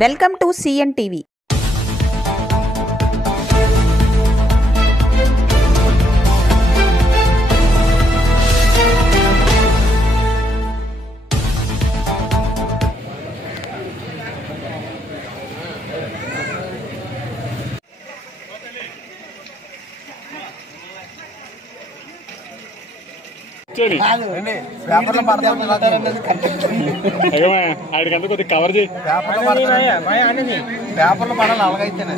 Welcome to CN TV. ఆడికంతా కొద్దిగా cover చేయి. పేపర్లు పడాలి అలాగైతేనే.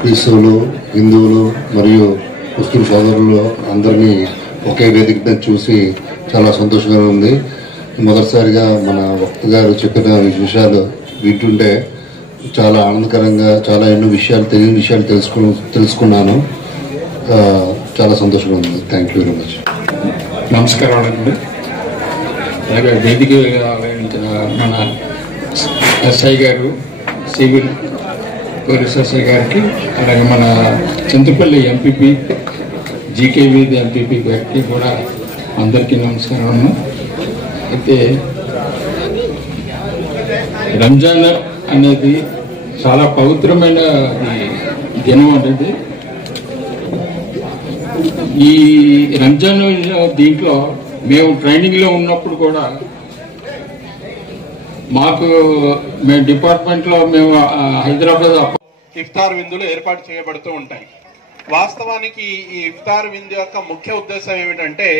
క్రీస్తువులు, హిందువులు మరియు ముస్లిం సోదరులు అందరినీ ఒకే వేదిక మీద చూసి చాలా సంతోషంగా ఉంది. మొదటిసారిగా మన వక్త గారు చెప్పిన విషయాలు వింటుంటే చాలా ఆనందకరంగా, చాలా ఎన్నో విషయాలు, తెలియని విషయాలు తెలుసుకున్నాను. చాలా సంతోషంగా ఉంది. Thank you very much. నమస్కారం అండి. అలాగే వేదిక మన ఎస్ఐ గారు, సివిల్ పోలీస్ ఎస్ఐ గారికి, అలాగే మన చింతపల్లి ఎంపీపీ, జీకే వీధి ఎంపీపీ గారికి కూడా అందరికీ నమస్కారం. అయితే రంజాన్ అనేది చాలా పవిత్రమైన దినం అనేది. ఈ రంజాన్ దీంట్లో మేము ట్రైనింగ్లో ఉన్నప్పుడు కూడా మేము డిపార్ట్మెంట్లో మేము హైదరాబాద్ ఇఫ్తార్ విందులు ఏర్పాటు చేయబడుతూ ఉంటాయి. వాస్తవానికి ఈ ఇఫ్తార్ విందు యొక్క ముఖ్య ఉద్దేశం ఏమిటంటే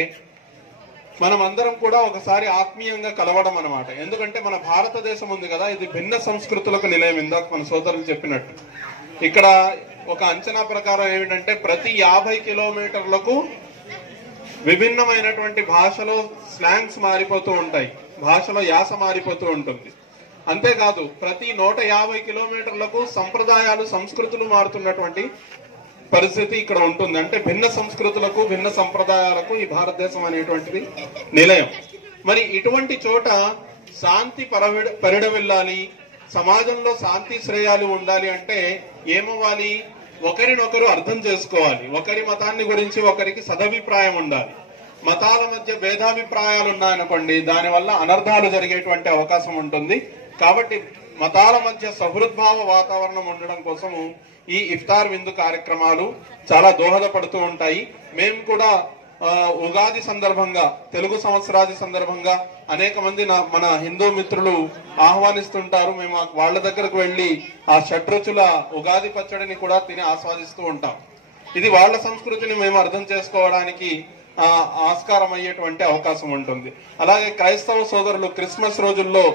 మనం అందరం కూడా ఒకసారి ఆత్మీయంగా కలవడం అన్నమాట. ఎందుకంటే మన భారతదేశం ఉంది కదా, ఇది భిన్న సంస్కృతులకు నిలయం. ఇందాక మన సోదరులు చెప్పినట్టు ఇక్కడ ఒక అంచనా ప్రకారం ఏమిటంటే ప్రతి 50 కిలోమీటర్లకు విభిన్నమైనటువంటి భాషలో స్లాంగ్స్ మారిపోతూ ఉంటాయి, భాషలో యాస మారిపోతూ ఉంటుంది. అంతేకాదు ప్రతి 150 కిలోమీటర్లకు సంప్రదాయాలు, సంస్కృతులు మారుతున్నటువంటి పరిస్థితి ఇక్కడ ఉంటుంది. అంటే భిన్న సంస్కృతులకు, భిన్న సంప్రదాయాలకు ఈ భారతదేశం అనేటువంటిది నిలయం. మరి ఇటువంటి చోట శాంతి పరిడవిల్లాలి, సమాజంలో శాంతి శ్రేయాలు ఉండాలి అంటే ఏమవ్వాలి? ఒకరినొకరు అర్థం చేసుకోవాలి. ఒకరి మతాన్ని గురించి ఒకరికి సదభిప్రాయం ఉండాలి. మతాల మధ్య భేదాభిప్రాయాలు ఉన్నాయనుకోండి, దానివల్ల అనర్థాలు జరిగేటువంటి అవకాశం ఉంటుంది. కాబట్టి మతాల మధ్య సహృద్భావ వాతావరణం ఉండడం కోసము ఈ ఇఫ్తార్ విందు కార్యక్రమాలు చాలా దోహదపడుతూ ఉంటాయి. మేము కూడా ఉగాది సందర్భంగా, తెలుగు సంవత్సరాది సందర్భంగా అనేక మంది మన హిందూ మిత్రులు ఆహ్వానిస్తుంటారు. మేము వాళ్ళ దగ్గరకు వెళ్ళి ఆ షడ్రుచుల ఉగాది పచ్చడిని కూడా తిని ఆస్వాదిస్తూ ఉంటాం. ఇది వాళ్ళ సంస్కృతిని మేము అర్థం చేసుకోవడానికి ఆస్కారం అయ్యేటువంటి అవకాశం ఉంటుంది. అలాగే క్రైస్తవ సోదరులు క్రిస్మస్ రోజుల్లో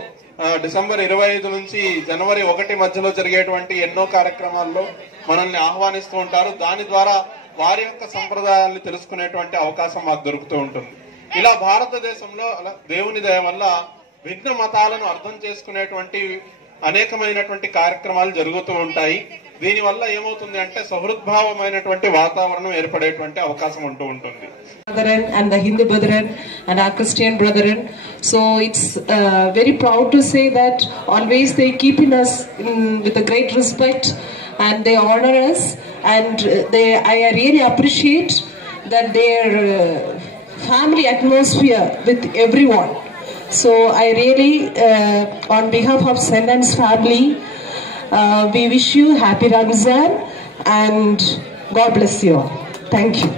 డిసెంబర్ 25 నుంచి జనవరి 1 మధ్యలో జరిగేటువంటి ఎన్నో కార్యక్రమాల్లో మనల్ని ఆహ్వానిస్తూ ఉంటారు. దాని ద్వారా వారి యొక్క సంప్రదాయాన్ని తెలుసుకునేటువంటి అవకాశం మాకు దొరుకుతూ ఉంటుంది. ఇలా భారతదేశంలో దేవుని దయ వల్ల భిన్న మతాలను అర్థం చేసుకునేటువంటి అనేకమైనటువంటి కార్యక్రమాలు జరుగుతూ ఉంటాయి. దీనివల్ల ఏమవుతుంది అంటే సహృద్భావమైనటువంటి వాతావరణం ఏర్పడేటువంటి అవకాశం ఉంటూ ఉంటుంది. And the Hindu brethren and our Christian brethren, so it's very proud to say that always they keep in us with a great respect and they honor us, and I really appreciate that their family atmosphere with everyone. So I really on behalf of Sendans family, we wish you happy Ramzan and God bless you all. Thank you.